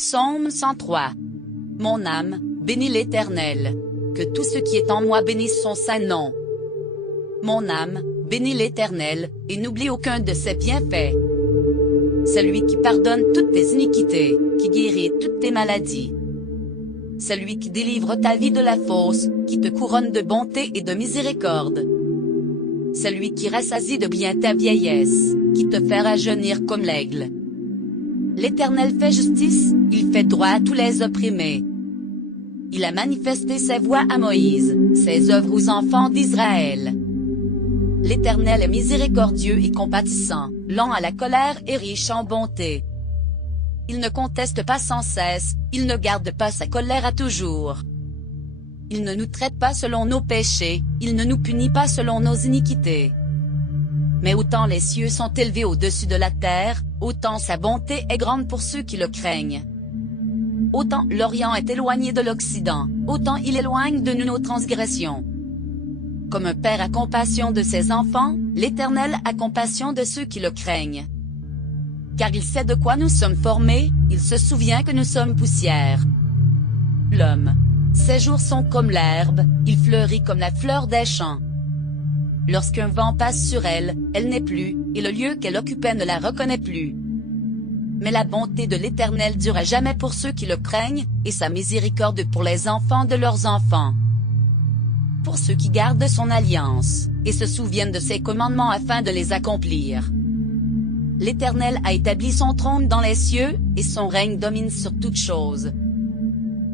Psaume 103. Mon âme, bénis l'Éternel. Que tout ce qui est en moi bénisse son saint nom. Mon âme, bénis l'Éternel, et n'oublie aucun de ses bienfaits. C'est lui qui pardonne toutes tes iniquités, qui guérit toutes tes maladies. C'est lui qui délivre ta vie de la fosse, qui te couronne de bonté et de miséricorde. C'est lui qui rassasie de bien ta vieillesse, qui te fait rajeunir comme l'aigle. L'Éternel fait justice, il fait droit à tous les opprimés. Il a manifesté ses voies à Moïse, ses œuvres aux enfants d'Israël. L'Éternel est miséricordieux et compatissant, lent à la colère et riche en bonté. Il ne conteste pas sans cesse, il ne garde pas sa colère à toujours. Il ne nous traite pas selon nos péchés, il ne nous punit pas selon nos iniquités. Mais autant les cieux sont élevés au-dessus de la terre, autant sa bonté est grande pour ceux qui le craignent. Autant l'Orient est éloigné de l'Occident, autant il éloigne de nous nos transgressions. Comme un père a compassion de ses enfants, l'Éternel a compassion de ceux qui le craignent. Car il sait de quoi nous sommes formés, il se souvient que nous sommes poussière. L'homme. Ses jours sont comme l'herbe, il fleurit comme la fleur des champs. Lorsqu'un vent passe sur elle, elle n'est plus, et le lieu qu'elle occupait ne la reconnaît plus. Mais la bonté de l'Éternel dure à jamais pour ceux qui le craignent, et sa miséricorde pour les enfants de leurs enfants. Pour ceux qui gardent son alliance, et se souviennent de ses commandements afin de les accomplir. L'Éternel a établi son trône dans les cieux, et son règne domine sur toutes choses.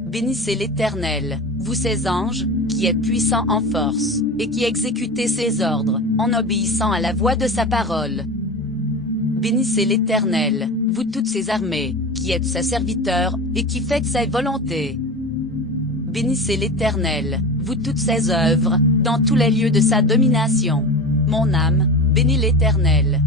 Bénissez l'Éternel, vous ses anges, qui êtes puissants en force, et qui exécutez ses ordres, en obéissant à la voix de sa parole. Bénissez l'Éternel, vous toutes ses armées, qui êtes ses serviteurs, et qui faites sa volonté. Bénissez l'Éternel, vous toutes ses œuvres, dans tous les lieux de sa domination. Mon âme, bénis l'Éternel.